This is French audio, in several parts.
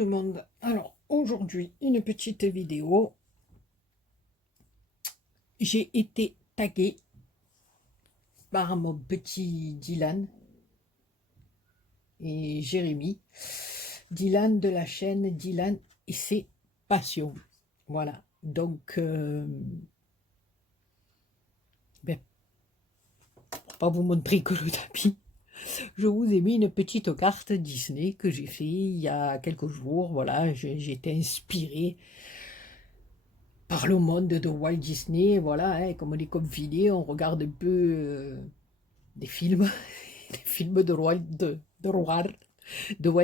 le monde. Alors aujourd'hui, une petite vidéo. J'ai été taguée par mon petit Dylan et Jérémy. Dylan de la chaîne Dylan et ses passions. Voilà. Donc, pour pas vous montrer que le tapis, je vous ai mis une petite carte Disney que j'ai fait il y a quelques jours. Voilà, j'ai été inspirée par le monde de Walt Disney. Voilà, hein, comme on est confiné, on regarde un peu des films, des films de Walt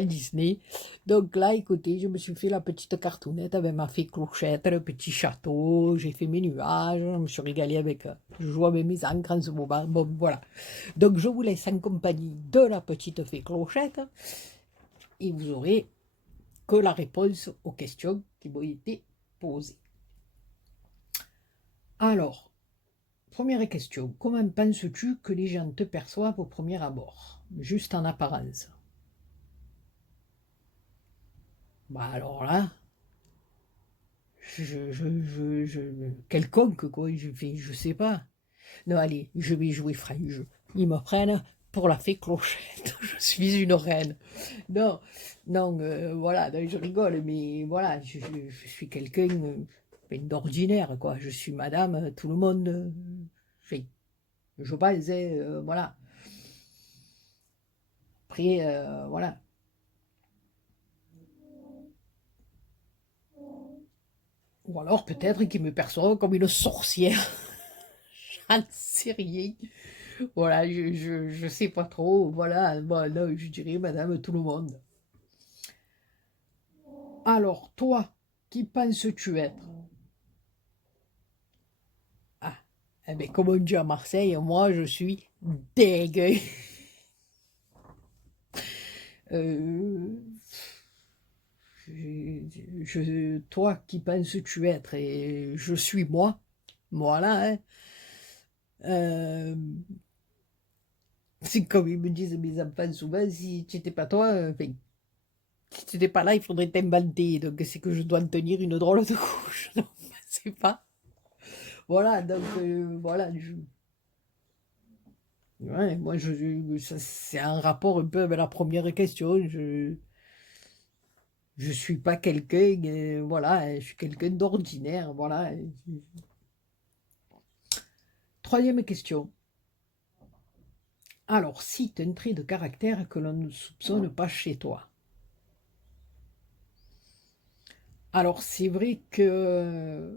Disney. Donc là, écoutez, je me suis fait la petite cartoonette avec ma fée Clochette, le petit château, j'ai fait mes nuages, je me suis régalée avec, je joue avec mes encres en ce moment. Bon, voilà. Donc je vous laisse en compagnie de la petite fée Clochette et vous aurez que la réponse aux questions qui m'ont été posées. Alors, première question, comment penses-tu que les gens te perçoivent au premier abord, juste en apparence? Bah alors là, quelconque quoi, je sais pas. Non allez, je vais jouer franc jeu. Ils me prennent pour la fée Clochette, je suis une reine. Non, non, voilà, non, je rigole, mais voilà, je suis quelqu'un d'ordinaire quoi. Je suis madame, tout le monde, fait, je pense, voilà. Après, voilà. Ou alors peut-être qu'ils me perçoivent comme une sorcière. J'en sais rien. Voilà, je sais pas trop. Voilà, bon, là, je dirais madame tout le monde. Alors, toi, qui penses-tu être? Ah, eh bien, comme on dit à Marseille, moi, je suis dégueu. Euh, toi, qui penses-tu être? Et je suis moi. Voilà, hein. Euh, c'est comme ils me disent mes enfants souvent, si tu n'étais pas toi, enfin, si tu n'étais pas là, il faudrait t'inventer. Donc c'est que je dois tenir une drôle de couche. Non, c'est pas. Voilà, donc voilà. Ouais, moi, c'est un rapport un peu avec la première question. Je suis pas quelqu'un, voilà, je suis quelqu'un d'ordinaire, voilà. Troisième question. Alors, cite un trait de caractère que l'on ne soupçonne pas chez toi. Alors, c'est vrai que,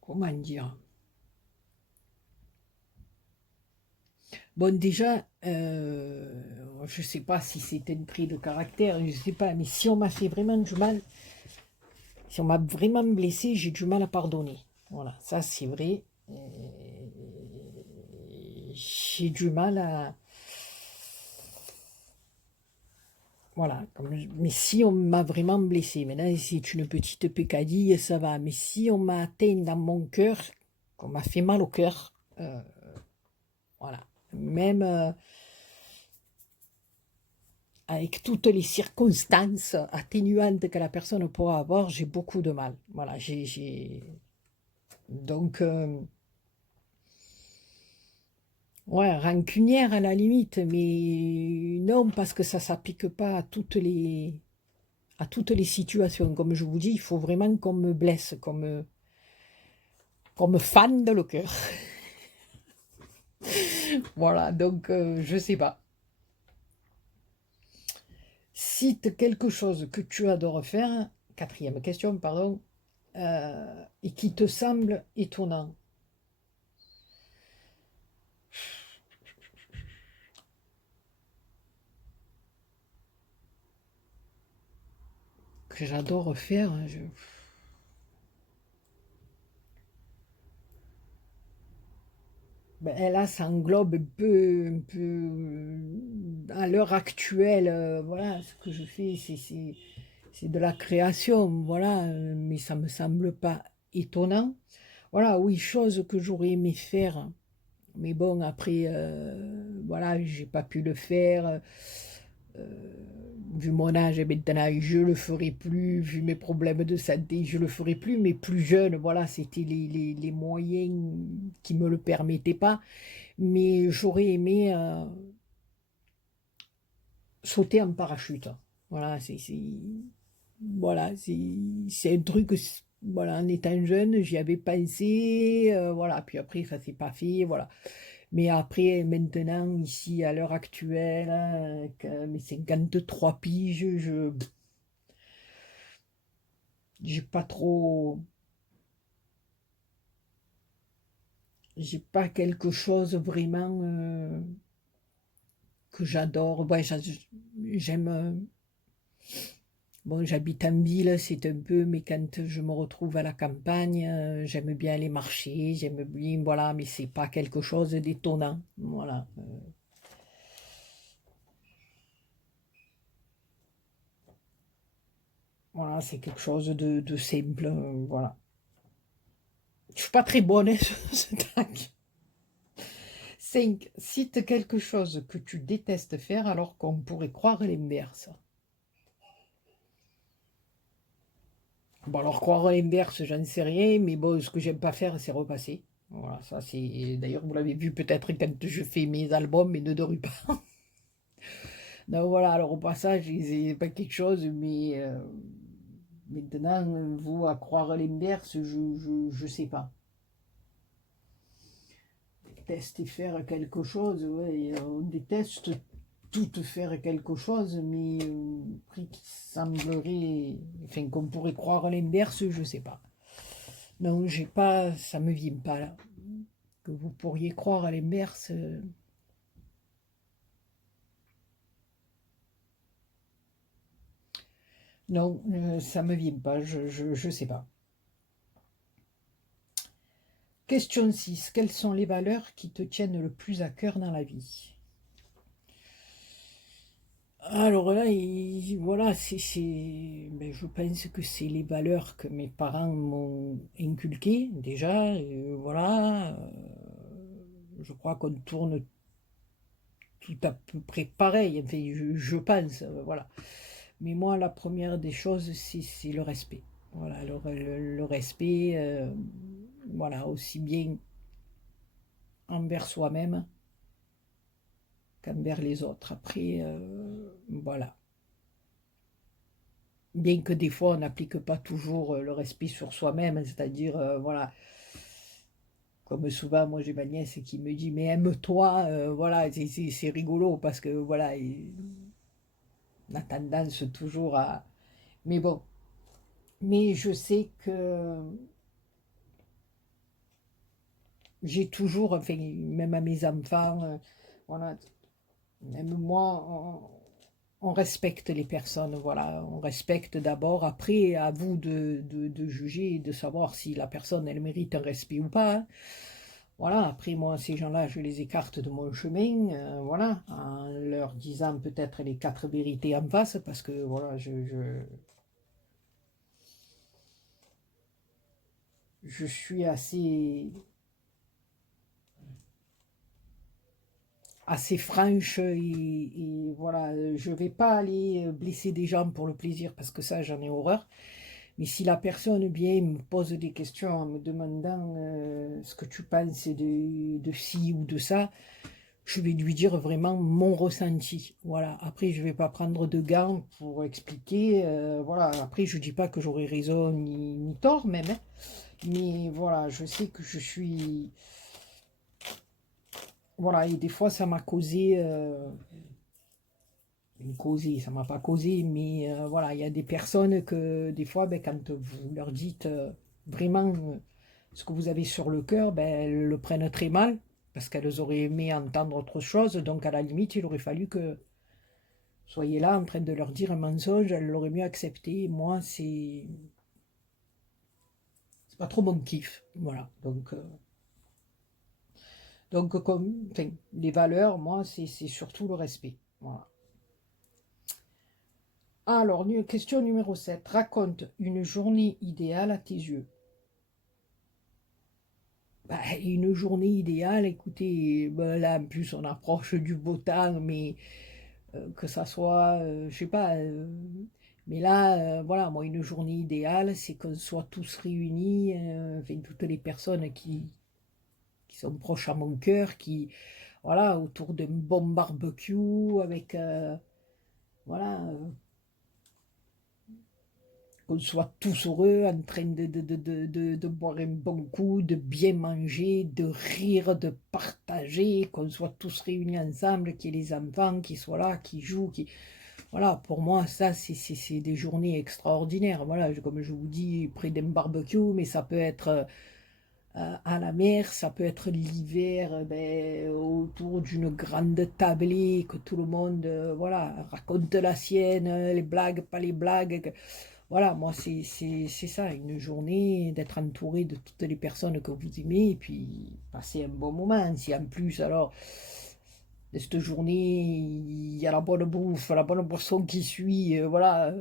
comment dire? Bon, déjà, je ne sais pas si c'est un trait de caractère, je ne sais pas, mais si on m'a fait vraiment du mal, si on m'a vraiment blessé, j'ai du mal à pardonner. Voilà, ça c'est vrai. J'ai du mal à... Voilà, mais si on m'a vraiment blessé, maintenant c'est une petite pécadille, ça va. Mais si on m'a atteint dans mon cœur, qu'on m'a fait mal au cœur, voilà. Même avec toutes les circonstances atténuantes que la personne pourra avoir, j'ai beaucoup de mal. Voilà, donc, ouais, rancunière à la limite, mais non, parce que ça ne s'applique pas à toutes les situations. Comme je vous dis, il faut vraiment qu'on me blesse, qu'on me fende le cœur. Voilà, donc je sais pas. Cite quelque chose que tu adores faire, quatrième question, pardon, et qui te semble étonnant. Que j'adore faire. Ben, là, ça englobe un peu à l'heure actuelle, voilà, ce que je fais, c'est de la création, voilà, mais ça me semble pas étonnant. Voilà, oui, chose que j'aurais aimé faire Mais bon, après, voilà, j'ai pas pu le faire. Vu mon âge maintenant, je le ferai plus. Vu mes problèmes de santé, je le ferai plus. Mais plus jeune, voilà, c'était les moyens qui me le permettaient pas. Mais j'aurais aimé sauter en parachute. Voilà, voilà, c'est un truc, voilà, en étant jeune, j'y avais pensé, voilà, puis après, ça s'est pas fait, voilà. Mais après, maintenant, ici, à l'heure actuelle, que mes 53 piges, j'ai pas trop, j'ai pas quelque chose vraiment que j'adore. Ouais, j'aime, bon, j'habite en ville, c'est un peu, mais quand je me retrouve à la campagne, j'aime bien les marchés, j'aime bien, voilà, mais c'est pas quelque chose d'étonnant, voilà. Voilà, c'est quelque chose de simple, voilà. Je suis pas très bonne, hein, ce tac. 5. Cite quelque chose que tu détestes faire alors qu'on pourrait croire l'inverse. Bon, alors croire l'inverse, j'en sais rien, mais bon, ce que j'aime pas faire, c'est repasser. Voilà, ça c'est. D'ailleurs, vous l'avez vu peut-être quand je fais mes albums, mes nœuds de ruban. Donc voilà, alors au passage, c'est pas quelque chose, mais maintenant, vous, à croire l'inverse, je sais pas. Détester faire quelque chose, ouais, on déteste tout faire quelque chose, mais après qui semblerait, enfin qu'on pourrait croire l'inverse, je sais pas. Non, j'ai pas, ça me vient pas là. Que vous pourriez croire à l'inverse, non, ça me vient pas, je sais pas. Question 6. Quelles sont les valeurs qui te tiennent le plus à cœur dans la vie? Alors là, voilà, ben, je pense que c'est les valeurs que mes parents m'ont inculquées déjà. Voilà, je crois qu'on tourne tout à peu près pareil. Enfin, je pense, voilà. Mais moi, la première des choses, c'est le respect. Voilà, le respect, voilà, aussi bien envers soi-même qu'envers les autres. Après, voilà. Bien que des fois, on n'applique pas toujours le respect sur soi-même, c'est-à-dire, voilà, comme souvent, moi j'ai ma nièce qui me dit, mais aime-toi, voilà, c'est rigolo parce que, voilà, on a tendance toujours à... Mais bon, mais je sais que j'ai toujours, enfin, même à mes enfants, voilà, même moi, on respecte les personnes, voilà, on respecte d'abord, après à vous de juger et de savoir si la personne elle mérite un respect ou pas, hein. Voilà, après moi ces gens-là je les écarte de mon chemin, voilà, en leur disant peut-être les quatre vérités en face, parce que voilà, je suis assez franche et voilà, je vais pas aller blesser des gens pour le plaisir parce que ça j'en ai horreur. Mais si la personne vient me pose des questions en me demandant ce que tu penses de ci ou de ça, je vais lui dire vraiment mon ressenti. Voilà. Après, je vais pas prendre de gants pour expliquer. Voilà. Après, je dis pas que j'aurai raison ni tort même, hein. Mais voilà, je sais que je suis. Voilà. Et des fois, ça m'a causé. Causé, ça m'a pas causé, mais voilà, il y a des personnes que des fois, ben, quand vous leur dites vraiment ce que vous avez sur le cœur, ben, elles le prennent très mal parce qu'elles auraient aimé entendre autre chose. Donc à la limite, il aurait fallu que vous soyez là en train de leur dire un mensonge, elles l'auraient mieux accepté. Moi, c'est pas trop mon kiff, voilà. Donc comme, enfin, les valeurs, moi, c'est surtout le respect. Voilà. Alors, question numéro 7. Raconte une journée idéale à tes yeux. bah, une journée idéale, écoutez, ben là en plus on approche du beau temps, mais que ça soit, je sais pas, mais là, voilà, moi une journée idéale, c'est qu'on soit tous réunis, enfin toutes les personnes qui sont proches à mon cœur, qui, voilà, autour d'un bon barbecue, avec, voilà, qu'on soit tous heureux, en train de boire un bon coup, de bien manger, de rire, de partager, qu'on soit tous réunis ensemble, qu'il y ait les enfants qui soient là, qui jouent, qui... Voilà, pour moi, ça, c'est des journées extraordinaires. Voilà, comme je vous dis, près d'un barbecue, mais ça peut être à la mer, ça peut être l'hiver, ben, autour d'une grande tablée, que tout le monde, voilà, raconte la sienne, les blagues, pas les blagues. Voilà, moi, c'est ça, une journée, d'être entouré de toutes les personnes que vous aimez, et puis passer un bon moment. Si en plus, alors, de cette journée, il y a la bonne bouffe, la bonne boisson qui suit, voilà,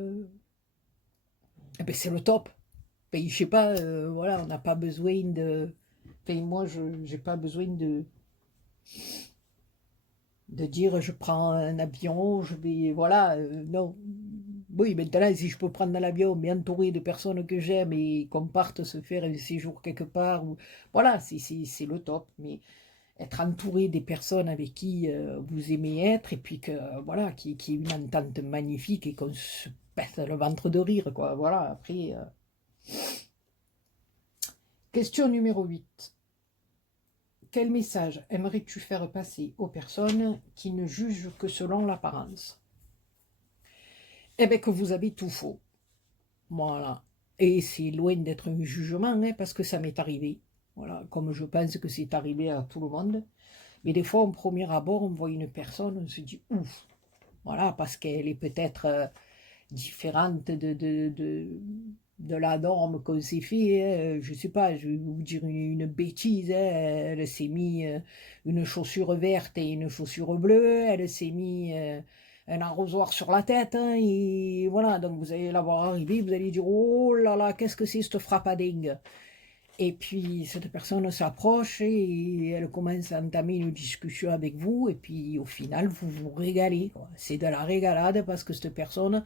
eh ben, c'est le top. Ben, je sais pas, voilà, on n'a pas besoin de... Enfin, moi, je n'ai pas besoin de dire je prends un avion, je vais, voilà, non. Oui, maintenant, si je peux prendre l'avion, mais entouré de personnes que j'aime et qu'on parte se faire un séjour quelque part, ou, voilà, c'est le top. Mais être entouré des personnes avec qui vous aimez être, et puis que, voilà, qui est une entente magnifique et qu'on se pète le ventre de rire, quoi. Voilà, après... Question numéro 8. Quel message aimerais-tu faire passer aux personnes qui ne jugent que selon l'apparence? Eh bien, que vous avez tout faux. Voilà. Et c'est loin d'être un jugement, hein, parce que ça m'est arrivé. Voilà, comme je pense que c'est arrivé à tout le monde. Mais des fois, au premier abord, on voit une personne, on se dit ouf. Voilà, parce qu'elle est peut-être différente de la norme qu'on s'est fait. Hein. Je sais pas, je vais vous dire une bêtise. Hein. Elle s'est mis une chaussure verte et une chaussure bleue. Elle s'est mis un arrosoir sur la tête. Hein, et voilà, donc vous allez la voir arriver, vous allez dire oh là là, qu'est-ce que c'est cette frappadingue? Et puis cette personne s'approche et elle commence à entamer une discussion avec vous. Et puis au final, vous vous régalez. C'est de la régalade parce que cette personne,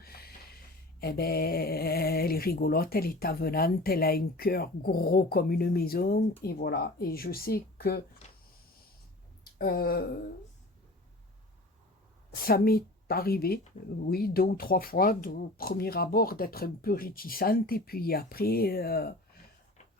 eh ben, elle est rigolote, elle est avenante, elle a un cœur gros comme une maison, et voilà. Et je sais que euh, ça m'est arrivé, oui, 2 ou 3 fois, au premier abord, d'être un peu réticente, et puis après,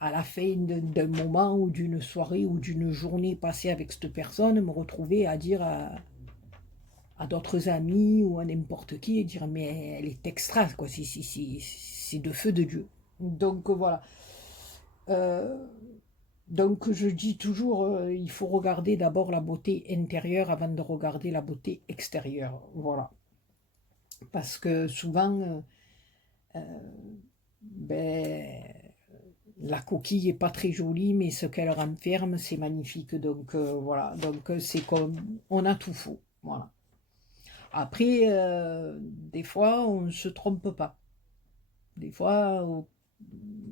à la fin d'un moment ou d'une soirée ou d'une journée passée avec cette personne, me retrouver à dire à d'autres amis ou à n'importe qui, et dire mais elle est extra, quoi, c'est de feu de Dieu. Donc voilà. Euh, donc je dis toujours, il faut regarder d'abord la beauté intérieure avant de regarder la beauté extérieure. Voilà. Parce que souvent, ben, la coquille n'est pas très jolie, mais ce qu'elle renferme, c'est magnifique. Donc voilà. Donc c'est comme, on a tout faux. Voilà. Après, des fois, on ne se trompe pas. Des fois, on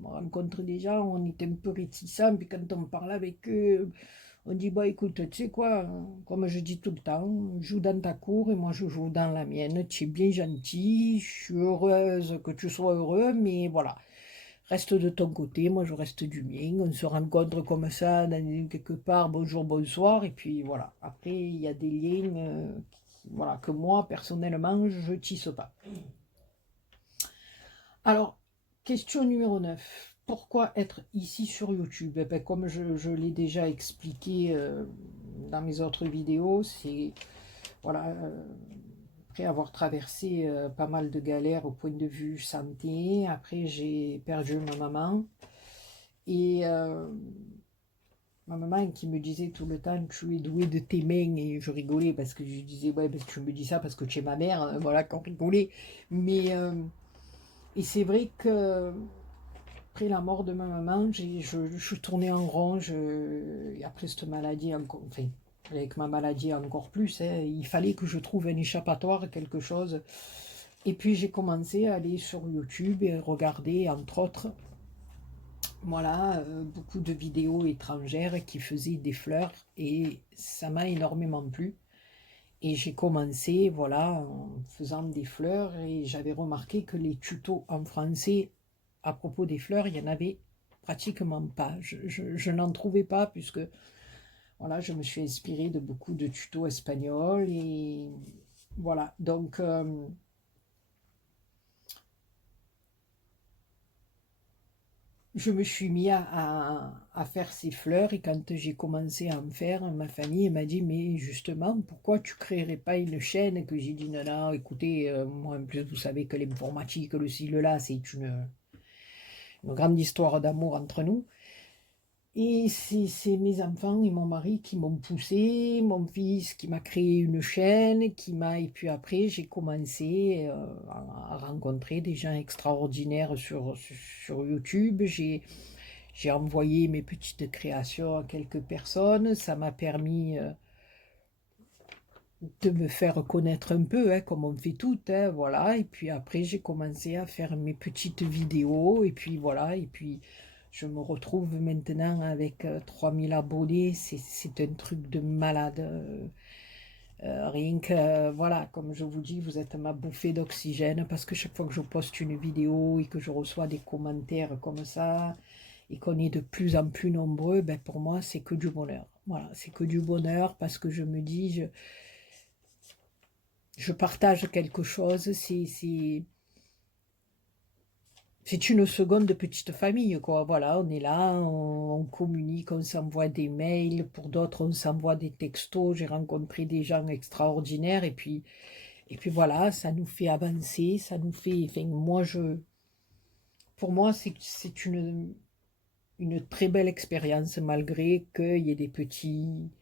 rencontre des gens, on est un peu réticent, puis quand on parle avec eux, on dit, bah écoute, tu sais quoi, comme je dis tout le temps, joue dans ta cour et moi je joue dans la mienne. Tu es bien gentil, je suis heureuse que tu sois heureux, mais voilà, reste de ton côté, moi je reste du mien. On se rencontre comme ça, quelque part, bonjour, bonsoir, et puis voilà. Après, il y a des liens voilà, que moi, personnellement, je tisse pas. Alors, question numéro 9. Pourquoi être ici sur YouTube? Eh ben, comme je l'ai déjà expliqué dans mes autres vidéos, c'est voilà, après avoir traversé pas mal de galères au point de vue santé, après j'ai perdu ma maman et ma maman qui me disait tout le temps tu es douée de tes mains et je rigolais parce que je disais ouais parce que tu me dis ça parce que tu es ma mère, voilà qu'on rigolait, mais et c'est vrai que après la mort de ma maman, je tournais en rond, et après cette maladie, encore, enfin, avec ma maladie encore plus, hein, il fallait que je trouve un échappatoire, quelque chose. Et puis j'ai commencé à aller sur YouTube et regarder, entre autres, voilà, beaucoup de vidéos étrangères qui faisaient des fleurs et ça m'a énormément plu. Et j'ai commencé, voilà, en faisant des fleurs et j'avais remarqué que les tutos en français à propos des fleurs, il n'y en avait pratiquement pas. Je n'en trouvais pas puisque, voilà, je me suis inspirée de beaucoup de tutos espagnols et voilà. Donc, je me suis mis à faire ces fleurs et quand j'ai commencé à en faire, ma famille m'a dit mais justement pourquoi tu créerais pas une chaîne? Que j'ai dit non non écoutez moi en plus vous savez que l'informatique le ci le là c'est une grande histoire d'amour entre nous et c'est mes enfants et mon mari qui m'ont poussé, mon fils qui m'a créé une chaîne, et puis après j'ai commencé à rencontrer des gens extraordinaires sur YouTube, j'ai envoyé mes petites créations à quelques personnes, ça m'a permis de me faire connaître un peu, hein, comme on fait toutes, hein, voilà, et puis après j'ai commencé à faire mes petites vidéos, et puis voilà, et puis je me retrouve maintenant avec 3000 abonnés, c'est un truc de malade, rien que, voilà, comme je vous dis, vous êtes ma bouffée d'oxygène, parce que chaque fois que je poste une vidéo et que je reçois des commentaires comme ça, et qu'on est de plus en plus nombreux, ben pour moi c'est que du bonheur, voilà, c'est que du bonheur, parce que je me dis, je partage quelque chose, c'est une seconde petite famille, quoi. Voilà, on est là, on communique, on s'envoie des mails, pour d'autres, on s'envoie des textos. J'ai rencontré des gens extraordinaires, et puis voilà, ça nous fait avancer, ça nous fait. Enfin, pour moi, c'est une très belle expérience, malgré qu'il y ait des petits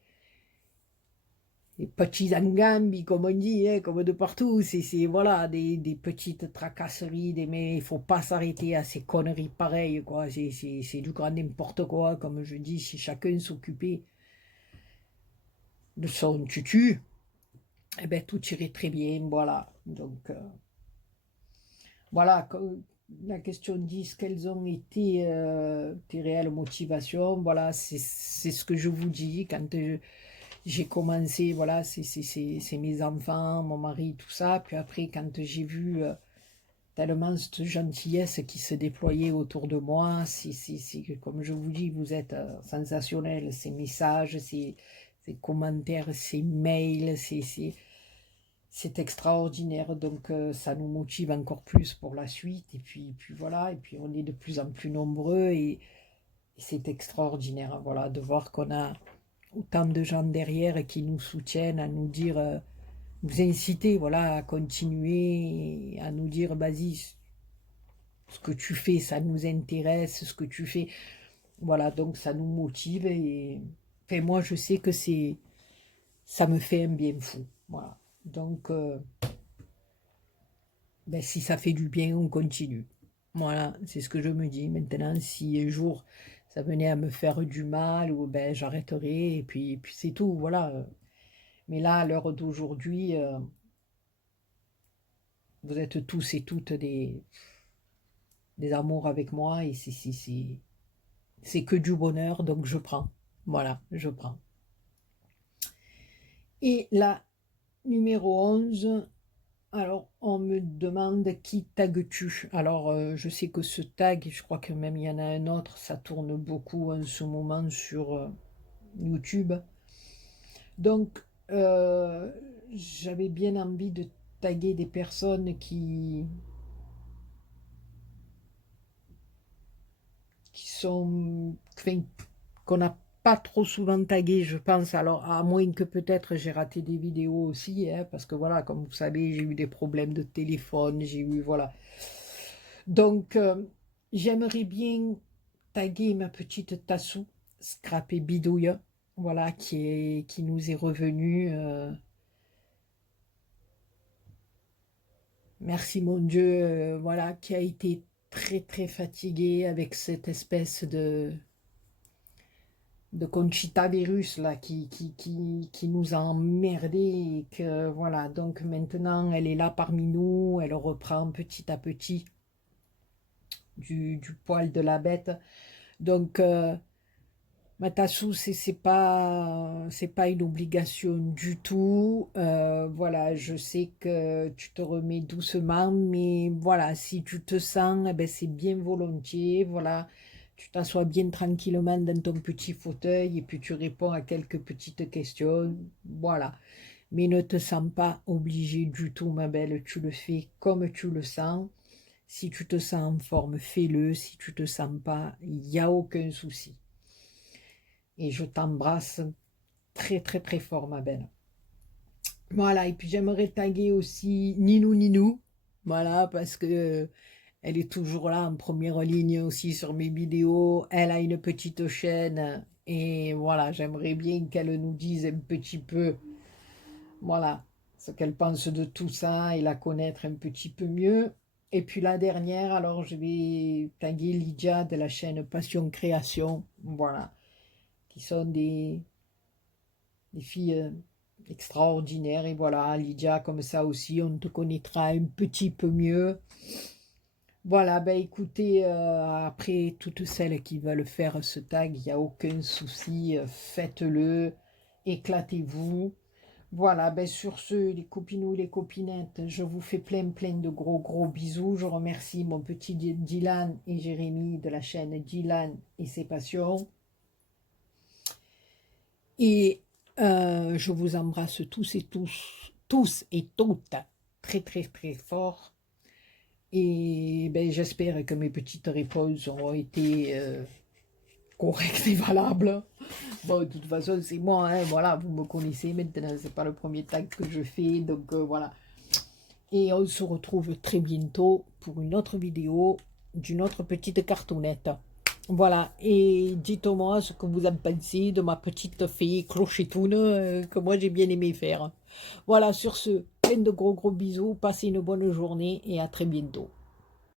engambi, comme on dit, hein, comme de partout, voilà, des petites tracasseries, mais il faut pas s'arrêter à ces conneries pareilles, quoi, c'est du grand n'importe quoi, comme je dis, si chacun s'occupait de son tutu, eh ben, tout irait très bien, voilà, donc, voilà, la question dit quelles ont été tes réelles motivations, voilà, c'est ce que je vous dis, quand j'ai commencé, voilà, c'est mes enfants, mon mari, tout ça. Puis après, quand j'ai vu tellement cette gentillesse qui se déployait autour de moi, comme je vous dis, vous êtes sensationnels. Ces messages, ces commentaires, ces mails, c'est extraordinaire. Donc, ça nous motive encore plus pour la suite. Et puis voilà, et puis on est de plus en plus nombreux et c'est extraordinaire, voilà, de voir qu'on a autant de gens derrière qui nous soutiennent, à nous dire, nous inciter, voilà, à continuer, à nous dire, vas-y, ce que tu fais, ça nous intéresse, ce que tu fais, voilà, donc ça nous motive et enfin, moi je sais que ça me fait un bien fou, voilà. Donc, ben, si ça fait du bien, on continue. Voilà, c'est ce que je me dis. Maintenant, si un jour ça venait à me faire du mal, ou ben j'arrêterai, et puis c'est tout, voilà. Mais là, à l'heure d'aujourd'hui, vous êtes tous et toutes des amours avec moi, et c'est que du bonheur, donc je prends. Voilà, je prends. Et la numéro 11. Alors, on me demande qui tagues-tu? Alors, je sais que ce tag, je crois que même il y en a un autre, ça tourne beaucoup en ce moment sur YouTube. Donc, j'avais bien envie de taguer des personnes qui sont, enfin, qu'on n'a pas trop souvent tagué, je pense. Alors, à moins que peut-être j'ai raté des vidéos aussi, hein, parce que voilà, comme vous savez, j'ai eu des problèmes de téléphone, j'ai eu, voilà. Donc, j'aimerais bien taguer ma petite Tassou, Scrap et Bidouille, voilà, qui nous est revenue. Merci mon Dieu, voilà, qui a été très très fatiguée avec cette espèce de Conchita virus là qui nous a emmerdés et que voilà, donc maintenant elle est là parmi nous, elle reprend petit à petit du poil de la bête. Donc, Matassou, c'est pas une obligation du tout. Voilà, je sais que tu te remets doucement, mais voilà, si tu te sens, eh ben, c'est bien volontiers. Voilà, tu t'assois bien tranquillement dans ton petit fauteuil et puis tu réponds à quelques petites questions. Voilà, mais ne te sens pas obligé du tout, ma belle. Tu le fais comme tu le sens. Si tu te sens en forme, fais-le. Si tu te sens pas, il n'y a aucun souci. Et je t'embrasse très très très fort, ma belle. Voilà, et puis j'aimerais taguer aussi Ninou Ninou, voilà, parce que elle est toujours là en première ligne aussi sur mes vidéos. Elle a une petite chaîne et voilà, j'aimerais bien qu'elle nous dise un petit peu, voilà, ce qu'elle pense de tout ça et la connaître un petit peu mieux. Et puis la dernière, alors je vais taguer Lydia de la chaîne Passion Création, voilà, qui sont des filles extraordinaires. Et voilà, Lydia, comme ça aussi, on te connaîtra un petit peu mieux. Voilà, ben écoutez, après, toutes celles qui veulent faire ce tag, il n'y a aucun souci, faites-le, éclatez-vous. Voilà, ben sur ce, les copinous, les copinettes, je vous fais plein plein de gros gros bisous. Je remercie mon petit Dylan et Jérémy de la chaîne Dylan et ses passions. Et je vous embrasse tous et toutes, très très très fort. Et ben, j'espère que mes petites réponses auront été correctes et valables. Bon, de toute façon, c'est moi, hein, voilà, vous me connaissez maintenant, c'est pas le premier tag que je fais, donc voilà. Et on se retrouve très bientôt pour une autre vidéo d'une autre petite cartoonette. Voilà, et dites-moi ce que vous en pensez de ma petite fée clochetoune que moi j'ai bien aimé faire. Voilà, sur ce, plein de gros gros bisous, passez une bonne journée et à très bientôt.